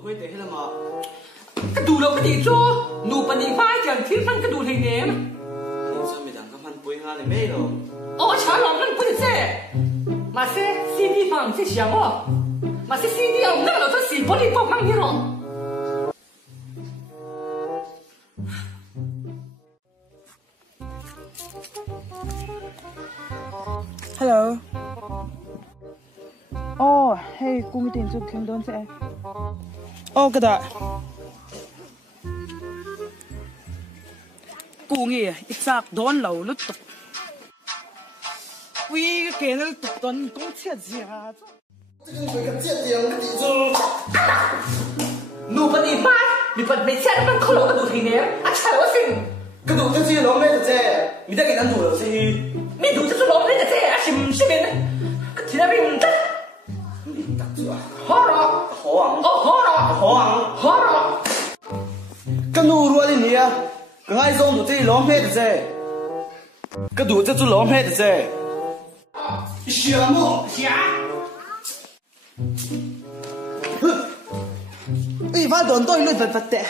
hơi thế là mà cái đủ đâu cái gì cho nụ bận đi phai chẳng thiếu phân cái đủ hình nè sao mày chẳng có phân bôi nga này mấy rồi ô chả lòng nó cũng thế mà sẽ xin đi phòng sẽ siam mà sẽ xin đi ông nó là tôi xin bố đi bóc mang như rồi Hello. Oh, hey, Kungi tin chút khen đón sẽ. Oh, cái đó. Kungi, ít sạc đón lâu lúc tục. Ui, cái kia nó tục đón cũng chết gì à? Cái người cái chết gì cái gì chứ? nụ bận đi phai, nụ bận mấy chết nó không có đủ hình nè, à chả có gì. cái đủ cái gì nó mấy được chứ? mình đã cái ăn đủ rồi gì? mình đủ cho nó mấy được chứ? À sim sim này, cái gì đó mình tất. Hó rồi. cái nụ ruột đi nè, cái ngay giống đủ thì lóm hết được chứ? cái đủ cho chú lóm hết được chứ? siam ui vắt đòn tôi luôn vật tệ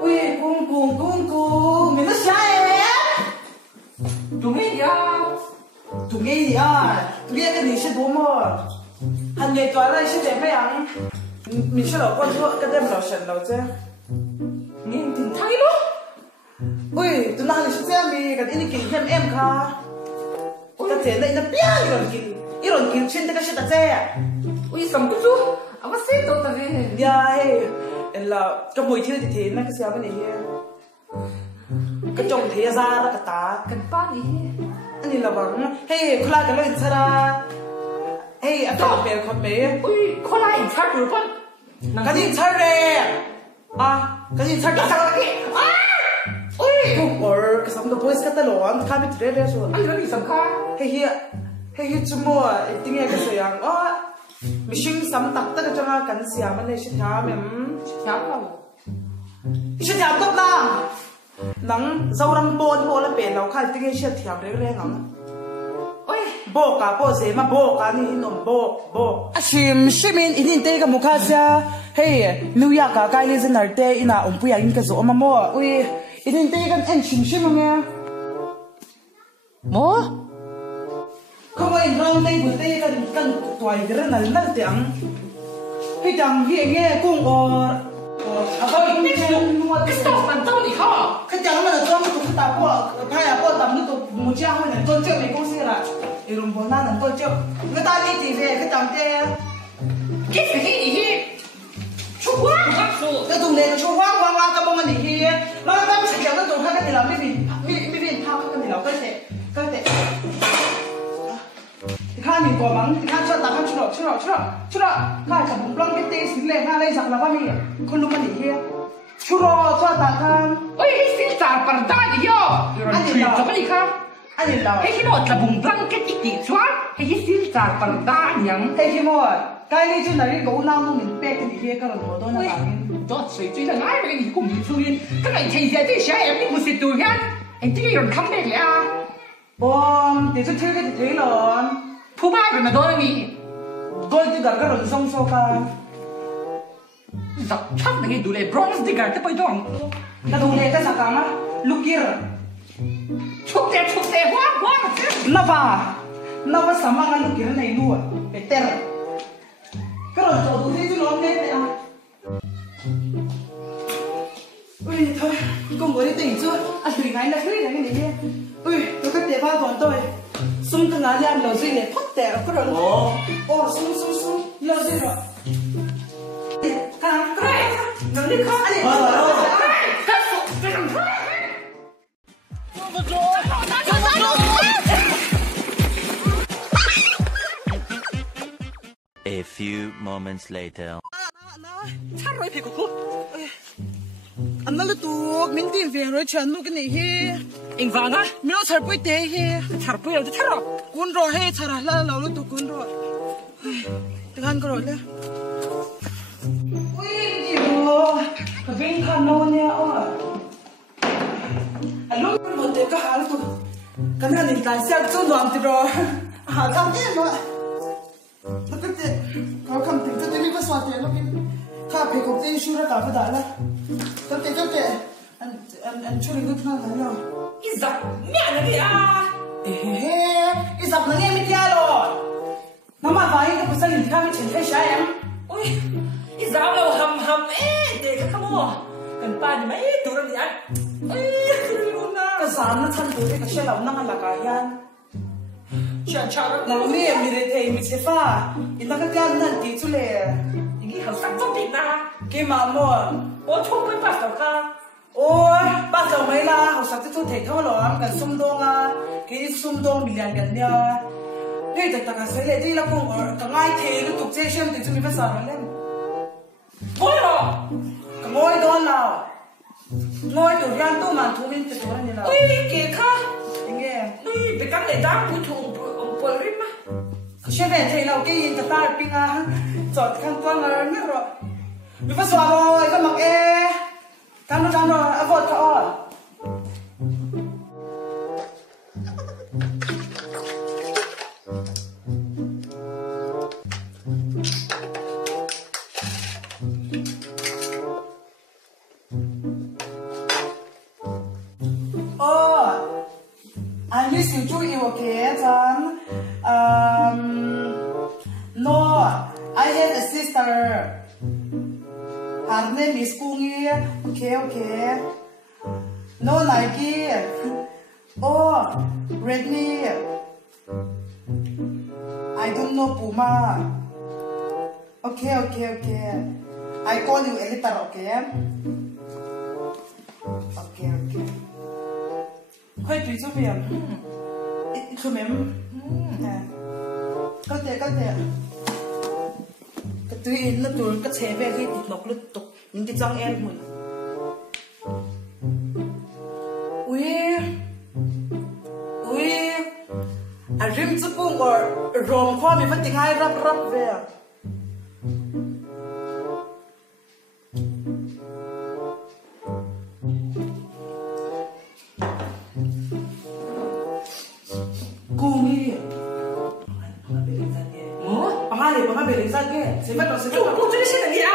Ui, cung, mình nó sai Tụi nghe gì à? Tụi nghe gì à? Tụi nghe cái gì sẽ bố mà hành nghề toán này sẽ đẹp mấy anh mình sẽ lẩu quan chỗ cái đêm lẩu sần lẩu chứ Nghe tiếng Thái đó. Ui, tụi nó sẽ xem vì cái ini kinh thêm em kha cái tiền này nó bia 이런 길 친데가 싫다 쟤 Ui sắm cái chú. À mà xếp đâu ta về. 야, hey, là cái mùi thiêu thì thế nó cái sao bên này cái trồng thế ra là cái tá Cái ba này. anh là bằng hey khla cái lời ra hey anh có bèn khót mẹ Ui, có lại chắc được không? cái gì chơi nè à cái gì chơi Cái sao cái? À! Ui, cái sống cái voice cái talon Kâpi thế đấy rồi anh nói gì sắm kha? hey chúng mua tiếng nghe cái gì à mình sinh sắm tập tất cả cho nó cắn xìa mà này sẽ thả mình Chả không. sẽ thả tốt la nắng dâu răm bộ là bền đâu khai tiếng nghe sẽ thả đấy reng ngắm Ui, bộ cả bộ gì mà bộ cả ni nôm bộ à sim in tê cái mukha xa hey New York cái này dân ở tê ina ông bùi anh cái chỗ mà mua ui in tê cái anh sim mà nghe mo? không ai rong tê bùi tê cái tuổi cái nó nở tiếng hey chẳng nghe cũng à thôi Cái stop mình tao đi hả? cái chẳng là trong tụi ta bộ hay là bộ tầm như tụi một chiang hay là tôi chơi mấy công ty là thì đồng vốn là tôi chơi người ta đi thì về cái chẳng tê Cái gì? Chú quá bác phụ. cái tụi này cho hoang cái bông này thì nó sẽ kéo cái tụi khác cái thì là mấy viên thao cái thì là cái tệ thì khai mình có mắng thì khai cho ta khai chú đó khai chẳng bông cái tê xí lệ khai đây giặc là bao nhiêu con lúc mà đi kia chú đó cho ta khai Ôi, cái xin trả bằng ta đi yo. Anh chuyện cho cái gì không? anh nhìn đâu Cái đó là bùng răng cái gì kỹ xóa. Cái xin trả bằng ta nhắn. thế thì mua cái này chứ này gấu nam mình bé cái gì kia cái là đồ tôi là bạn Đó水追得挨你個唔出現，今日其實啲小人邊會食到嘅？你啲人冚咩嘅啊？ bom để cho chơi cái thế là 鋪巴佢咪多你， tôi chỉ gặp cái lần song song ca 17你ดู嚟 bronze digger 都俾到人， cái đồ này cái sao cả lúc kia 速隻嘩， nó va sama cái lúc kia này luôn để ter cái lần chỗ đồ thế chứ nó lên này à ui thôi con có đi tỉnh chưa anh thủy ngay là thủy này này kia ui tôi cái tiền ba còn tôi sung cái ngã làm lờ gì để phát tẻ cái rồi sung lờ gì rồi cái nó đi khóc anh A few moments later. Chắc rồi thì cô. anh nói là tụi mình tìm về rồi chán luôn cái này he Anh vàng á, mình nó chả bơi tê he chả bơi đâu chắc rồi. cuốn rồi he chả là lâu tụi cuốn rồi tiếng Anh có rồi đấy ui gì mà cái bên khăn nâu nè anh lúc một tiếng cái hả tụi cái này mình tại sao cho đoàn thì rồi hả sao thế mà phải có tên su ra cả phải đã là cho tệ anh cho mình lúc nào thấy nào Izap mẹ nó đi à Izap nó nghe mình kia rồi nó mà phải cái bữa sáng thì khám mình thấy sao em ôi Izap đâu hầm để cái khamo cần pan mấy tụi nó đi ăn ôi luôn à cái sản nó thân tụi cái xe lẩu năng là cả yan chả đó nào nghe mình để thấy mình sẽ pha in là cái ganนั่นตีจุเลย 이게 항상 좀 빛나 cái mà mua 총을 봤어 가 ôi bắt đầu mấy là học sinh tôi thấy thâu lỗ gần xung đông à cái xung đông bị liền gần nhau cái tất cả sẽ lấy đi là cũng ở cái ngay thế cái tục chơi xem thì chúng mình phải sao lên ôi rồi cái ngôi đó nào ngôi tụi gan tôi mà thu mình từ đó như nào ôi kìa kha nghe ôi bị cắn để đá bút thùng bồi rim á xem về thấy nào cái gì ta ping à chọn khăn toan là nhất rồi mình phải xóa rồi cái mặc Tano avot ka all. Oh, I miss you too, okay, Chan. No, I had a sister. Her name is Kungi. Okay. No Nike. Oh, Redmi. I don't know Puma. Okay. I call you a little, okay? Okay. Hơi tùy giúp miệng. Thử mềm. Có thể. Tuy nó tụi cái xe về cái thịt mọc lứt tục những cái răng em mình ui à rim chụp bung or rom khoa mình vẫn tiếng hai rap về Kungi 방아 베리 싸게 세뱃도 뭐 저기 신나게 아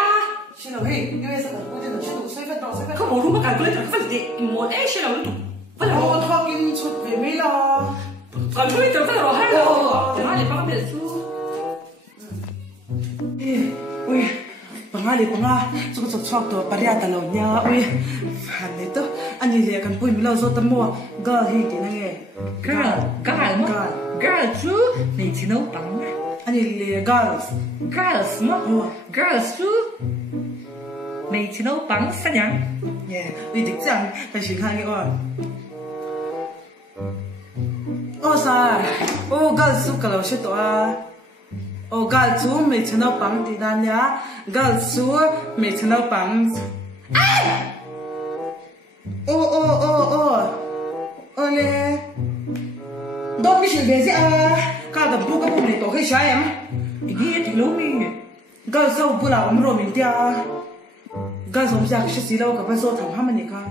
신나 왜 이거에서 우리는 신도 세뱃도 그 모르면 갈 거야 그때 뭐 애시라고 또 빨리 뭐 하긴 chút về mấy lo còn mới từ cái rồi hay rồi thì nói gì bằng biệt chú ui 방아 저거 척도 빠리아다 나오냐 ui 한데 또 아니 내가 간 보이면 나서 또 뭐 girl 해 되네 girl chú mày chỉ nấu bằng 아니 girls 뭐 girls chú mày chỉ nấu bằng sao nhỉ 예 우리 득장 다시 하게 사 girls 가 나오셔 또 girls mày chỉ nấu bằng thì đanya girls mày chỉ nấu bằng ole don't be busy cả gặp bố các bố này tổ hay sao em 이게 thì lâu mình gal sau bữa nào ông rồi mình tia gal sống ra cái gì đâu cả bây giờ thằng ham này cả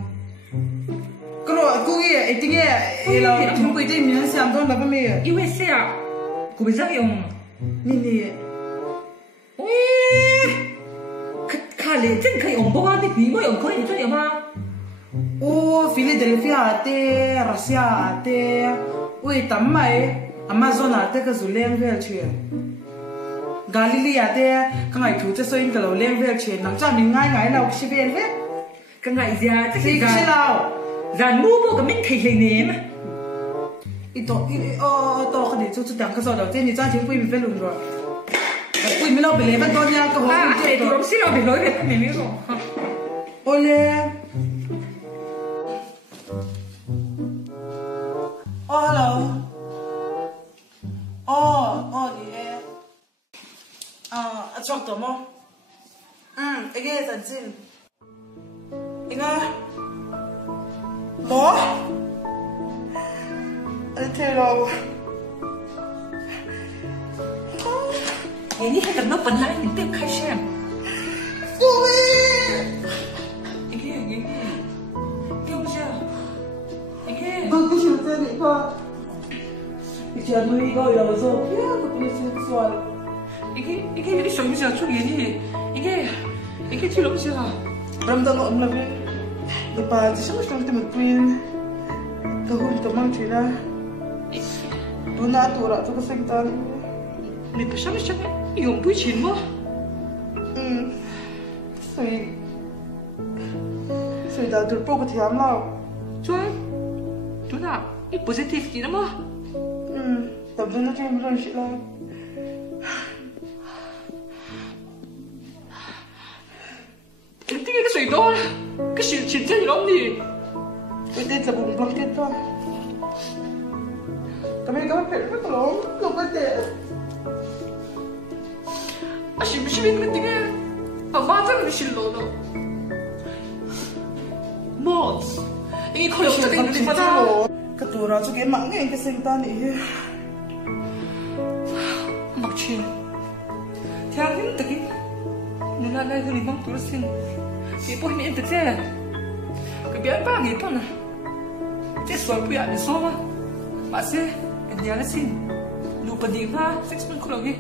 cái rồi cô ấy tiếng ấy là chúng tôi đi mình xem thôi là cái gì USA cô bây giờ用nè ui khá là真可以用不啊你比我用可以做有吗Philadelphia te Russia te ui tắm mày Amazon te cái dù lên về chuyện Galilee te cái ngày thứ cho in cái lầu lên về chuyện nắng cha mình ngay nào xí về hết cái ngày gì à thì cái nào Ran mu bo ka min thei thei nem. Ito to ka di chu dang ka so da te ni cha thing pui mi fe lun ro. Pui mi lo be le ban to nya ka ho Te tu rom si lo be loi be me mi ro. Ole. Oh hello. Di e. A chok to mo. Ege san sin. Inga. Mo? Thầy Ngêni hay nó vẫn lại những tiếng khai xem. Ôi! Ngêni. Yêu chưa? Ngêni. Vâng, cái chuyện thế này mà. Cái chuyện nuôi gọi là rồi. Yeah, cái chuyện xoay. Ngêni đi sống giờ chút Ngêni. Ngêni. Anh cái chi lắm chưa? Ram tao ngậm là bên đi bà chỉ sống trong tim queen tao hôm tao mang chuyện ra bữa nay tụi ra tụi có sinh tan Mình phải sống chắc dùng bữa chín mà Sui đã tụi bố có thiam nào Chú nào ít positive gì nữa mà tập đến nó chơi rồi chị là Cái cái sợi đó cái sự chuyện gì lắm đi cái tết là bụng băng tết thôi kami phải rất là lớn không có thể 심심한 것 같아. 맞아요, 실로도. 뭐, 이게 거의 없다가 있는 거다. cái tụi ra cho cái mạng nghe cái sinh tan này mặc chuyện theo những cái nên là đây hơi mong tôi xin cái bôi miệng thực ra cái bé ba người con này cái số bây giờ số mà sẽ inhnial xin đủ bận đi ha sex mình không lagi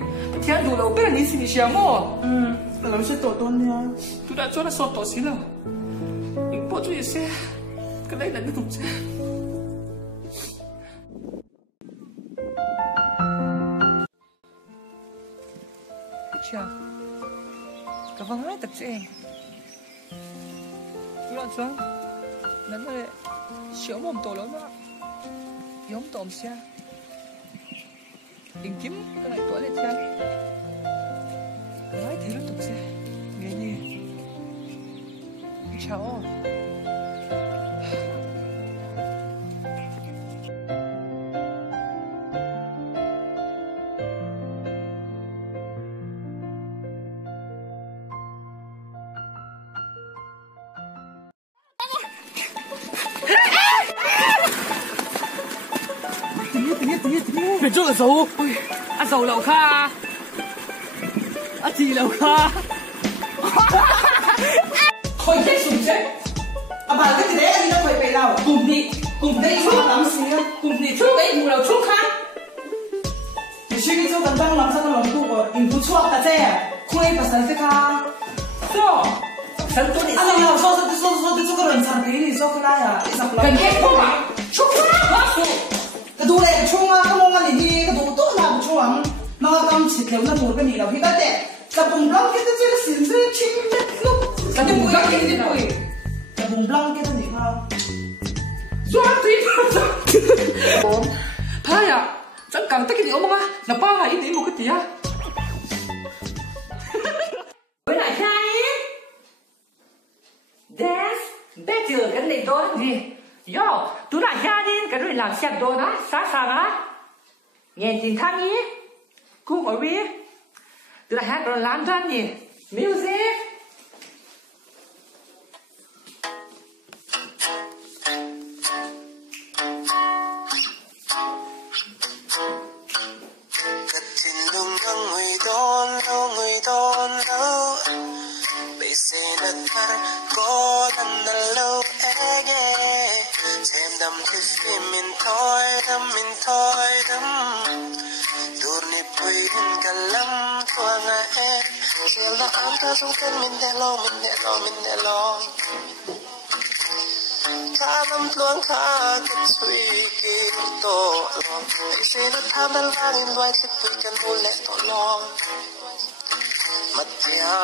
theo đủ lâu bây giờ ní xin siam mo làm sao tổ tôn nha tôi đã cho nó sốt tổ xí rồi những bộ chuyện sẽ cái đấy là cái tục chứ chào các bạn hãy tập chơi tôi đã cho nên là xíu mồm tổ lớn đó giống tôm xe tìm kiếm cái này tuổi lên chơi nói thì nó tục xe nghe gì chào Mày cho là xấu Aizawl lẩu kha gì lẩu kha thôi chết sùng chết bà cái gì đấy anh đã phải bày nào cùng đây sao lắm xí cùng đi trước đấy mù lẩu trước kha thì suy nghĩ cho tận băng làm sao nó làm tu có in tu chuột ta thế không ai phải sai kha cho sẵn tôi đi anh làm sao cái lần sản cái gì sao cái này à gần hết không ạ chúc quá cái đồ này chung à cái mông anh đi cái đồ tốt là chung à mà cầm chỉ thiếu nó một cái gì đâu thì cái đấy cái bùng blanc cái cái xin gì chim chết lúc cái bùng blanc cái gì vậy cái bùng blanc cái gì ha doan tí thay à chẳng cần tất cái gì ông á là ba hay đi một cái gì á với lại thay dance better cái này đó gì yo tôi lại gia đình cái rồi làm xem đồ đó sáng á nghe tin thang ý cũng ở bên tôi lại hát rồi làm ra gì music Kalam tuang kha kat sui ki to long ai se na tham dal wang in wai sik pui kan ule to long matya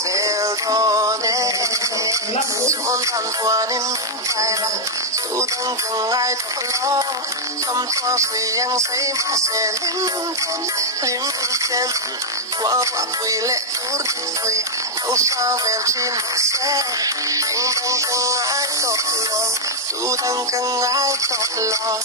sel do ne chon tan kwan in pai la Tudang kang ai to long sam thwa sui yang sai ma se lim chen kwa wa pui le tur pui no sa vel chin se kang ai to long Tudang kang ai to long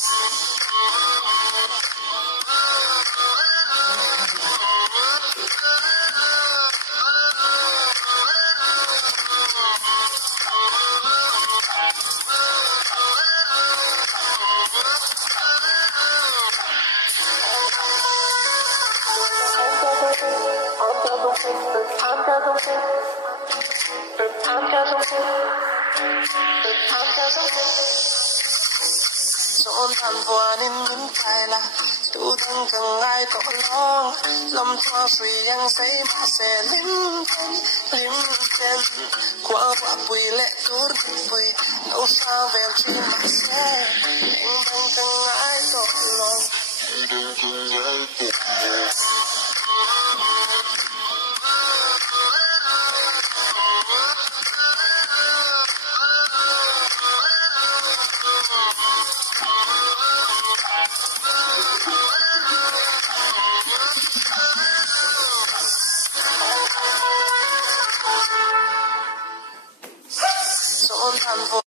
Chọn tan voan in những cái là Tudang Ngai Tawhloh lâm thoa suy yang say Mahse lim ten qua qua pui lệ tur pui nấu sao về chi Mahse anh bang Ngai Tawhloh